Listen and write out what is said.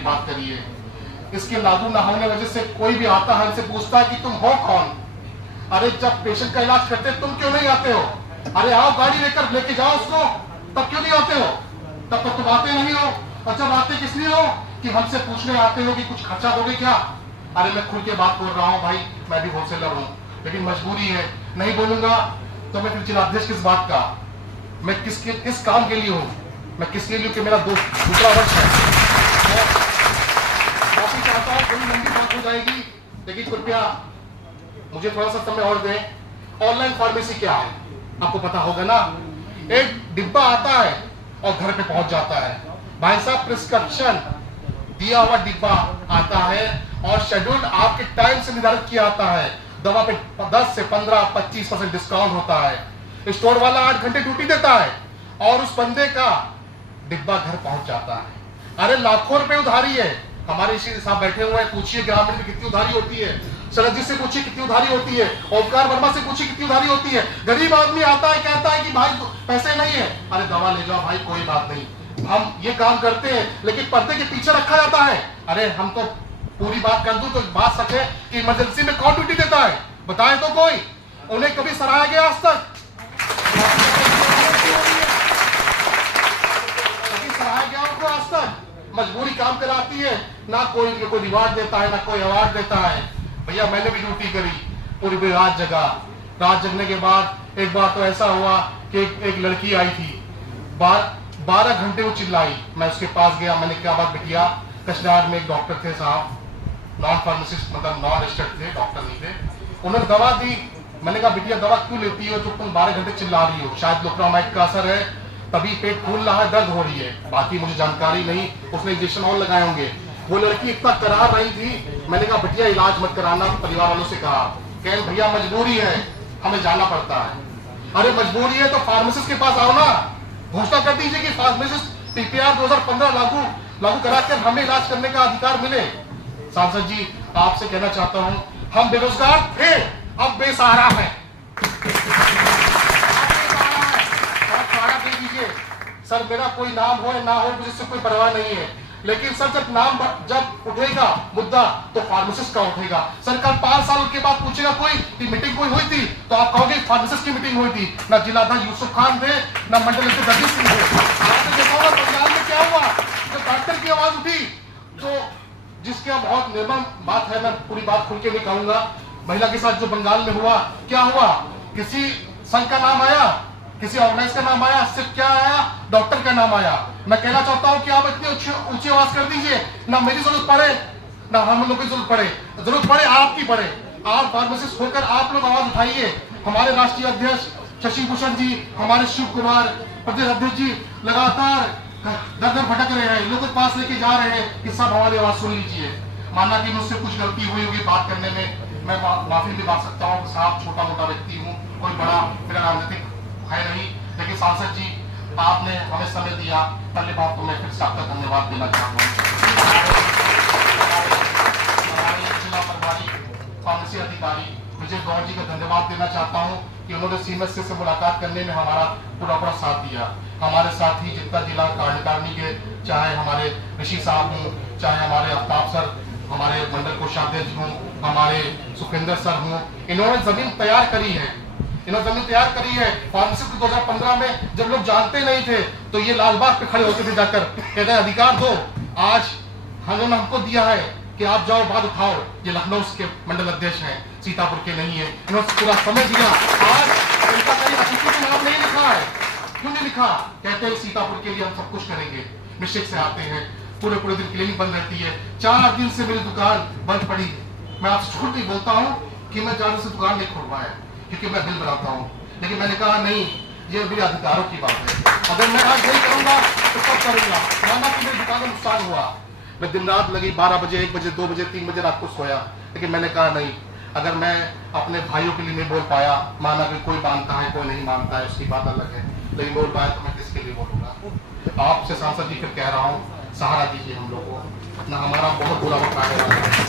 की बात करी है। इसके लागू न होने वजह से कोई भी आता है हमसे पूछता है कि तुम हो कौन। अरे जब पेशेंट का इलाज करते तुम क्यों नहीं आते हो? अरे आओ गाड़ी लेके जाओ उसको, तब क्यों नहीं आते हो? तब तो तुम आते नहीं हो। और जब आते किस लिए हो? कि हमसे पूछने आते हो कि कुछ खर्चा दोगे क्या? अरे मैं खुल के बात बोल रहा हूँ भाई, मैं भी होलसेलर हूँ, लेकिन मजबूरी है, नहीं बोलूंगा तो मैं फिर जिलाध्यक्ष किस बात का? मैं किस काम के लिए हूँ? मैं किसके लिए कि मेरा दूसरा वर्ष है। काफी चाहता हूँ थोड़ी लंबी बात हो जाएगी, लेकिन कृपया मुझे थोड़ा सा समय और दें। ऑनलाइन फार्मेसी क्या है आपको पता होगा ना? एक डिब्बा आता है और घर पे पहुंच जाता है। भाई साहब, प्रिस्क्रिप्शन दिया हुआ डिब्बा आता है और शेड्यूल्ड आपके टाइम से निर्धारित किया आता है। दवा पे 10 से 15-25% डिस्काउंट होता है। स्टोर वाला 8 घंटे ड्यूटी देता है और उस बंदे का डिब्बा घर पहुंच जाता है। अरे लाखों रुपए उधारी है। हमारे इसी साहब बैठे हुए हैं, पूछिए ग्रामीण में कितनी उधारी होती है, शरद जी से पूछिए कितनी उधारी होती है, ओमकार वर्मा से पूछिए कितनी उधारी होती है। गरीब आदमी आता है, कहता है कि भाई पैसे नहीं है। अरे दवा ले जाओ भाई, कोई बात नहीं, हम ये काम करते हैं, लेकिन पर्दे के पीछे रखा जाता है। अरे हम तो पूरी बात कर दूं तो बात सच है कि इमरजेंसी में कौन ड्यूटी देता है? बताएं तो कोई। उन्हें कभी सराहा गया आज तक? कभी सराहा गया उनको आज तक? मजबूरी काम कराती है, ना कोई रिवार्ड देता है, ना कोई अवार्ड देता है। भैया मैंने भी ड्यूटी करी, पूरी रात जगा। रात जगने के बाद एक बार तो ऐसा हुआ कि एक लड़की आई थी, 12 घंटे वो चिल्लाई। मैं उसके पास गया, मैंने क्या बात बिटिया? कचनार में एक डॉक्टर थे साहब, नॉन फार्मासिस्ट, मतलब नॉन रजिस्टर्ड थे, डॉक्टर नहीं थे। उन्होंने दवा दी। मैंने कहा बिटिया दवा क्यों लेती हो जो तुम 12 घंटे चिल्ला रही हो? शायद लोक्रामाइड का असर है, तभी पेट फूल रहा है, दर्द हो रही है, बाकी मुझे जानकारी नहीं। उसने इंजेक्शन और लगाए होंगे। वो लड़की इतना करा रही थी, मैंने कहा बिटिया इलाज मत कराना। परिवार वालों से कहा, कह भैया मजबूरी है, हमें जाना पड़ता है। अरे मजबूरी है तो फार्मासिस्ट के पास आओ ना, घोषणा कर दीजिए कि फार्मासिस्ट पीपीआर 2015 लागू कराकर हमें इलाज करने का अधिकार मिले। सांसद जी आपसे कहना चाहता हूं, हम बेरोजगार थे, अब बेसहारा है। दे दीजिए सर, मेरा कोई नाम हो या ना हो मुझे इससे कोई परवाह नहीं है, लेकिन सर जब उठेगा मुद्दा तो फार्मासिस्ट का उठेगा। सरकार 5 साल के बाद पूछेगा कोई कि मीटिंग कोई हुई थी, तो आप कहोगे फार्मासिस्ट की मीटिंग हुई थी। ना जिलाध्यक्ष यूसुफ खान थे, ना मंडल जगदीश सिंह थे। आपने देखा होगा पंजाब में क्या हुआ, जब डॉक्टर की आवाज उठी तो जिसका बहुत निर्मम बात है, मैं पूरी बात खुल के नहीं कहूंगा। महिला के साथ जो बंगाल में हुआ, क्या हुआ? किसी संघ का नाम आया, किसी ऑर्गेनाइज का नाम आया, सिर्फ क्या आया? डॉक्टर का नाम आया। मैं कहना चाहता हूं कि आप इतनी ऊंची आवाज कर दीजिए, ना मेरी जरूरत पड़े ना हम लोग की जरूरत पड़े, जरूरत पड़े आपकी पड़े। आप फार्मासिस्ट होकर आप लोग आवाज उठाइए। हमारे राष्ट्रीय अध्यक्ष शशि भूषण जी, हमारे शिव कुमार प्रदेश अध्यक्ष जी लगातार दर भटक रहे हैं, लोगों के पास लेके जा रहे हैं कि सब हमारी आवाज सुन लीजिए। माना कि मुझसे कुछ गलती हुई होगी बात करने में, मैं माफी भी मांग सकता हूँ। साहब छोटा मोटा व्यक्ति हूँ, कोई बड़ा मेरा राजनीतिक है नहीं, लेकिन सांसद जी आपने हमें समय दिया, पहले बात तो मैं फिर से आपका धन्यवाद देना चाहूंगा। हमारे जिला प्रभारी फार्मेसी अधिकारी विजय गौर जी का धन्यवाद देना चाहता हूं कि उन्होंने सीएमएस से मुलाकात करने में हमारा पूरा साथ दिया। हमारे साथ ही जितना जिला कार्यकारिणी के, चाहे हमारे ऋषि साहब हों, चाहे हमारे आफ्ताब सर, हमारे मंडल कोषाध्यक्ष हों, हमारे सुखविंदर सर हों, इन्होंने जमीन तैयार करी है। फार्मेसी 2015 में जब लोग जानते नहीं थे तो ये लालबाग पे खड़े होते थे जाकर, कहते हैं अधिकार दो। आज उन्होंने हमको दिया है कि आप जाओ बात उठाओ। ये लखनऊ के मंडल अध्यक्ष हैं, सीतापुर के नहीं है। इन्होंने पूरा समय दिया। आज इनका कहीं अतिथि का नाम नहीं लिखा है, क्यों नहीं लिखा? कहते हैं सीतापुर के लिए हम सब कुछ करेंगे। मिश्रिक से आते हैं, पूरे दिन क्लिनिक बंद रहती है। 4 दिन से मेरी दुकान बंद पड़ी है। मैं आपसे झूठ नहीं बोलता हूँ कि मैं ज्यादा से दुकान नहीं खुलवाया, क्योंकि मैं बिल बनाता हूँ, लेकिन मैंने कहा नहीं, ये मेरे अधिकारों की बात है। अगर मैं आज नहीं करूंगा तो कब करूंगा? माना कि मेरी दुकान में नुकसान हुआ, मैं दिन रात लगी 12 बजे, 1 बजे, 2 बजे, 3 बजे रात को सोया, लेकिन मैंने कहा नहीं, अगर मैं अपने भाइयों के लिए नहीं बोल पाया, माना कि कोई मानता है कोई नहीं मानता है, उसकी बात अलग है, नहीं बोल पाया तो मैं किसके लिए बोलूंगा? आपसे सांसद जी फिर कह रहा हूँ, सहारा दीजिए हम लोग को, ना हमारा बहुत बुरा वक्त आने वाला है।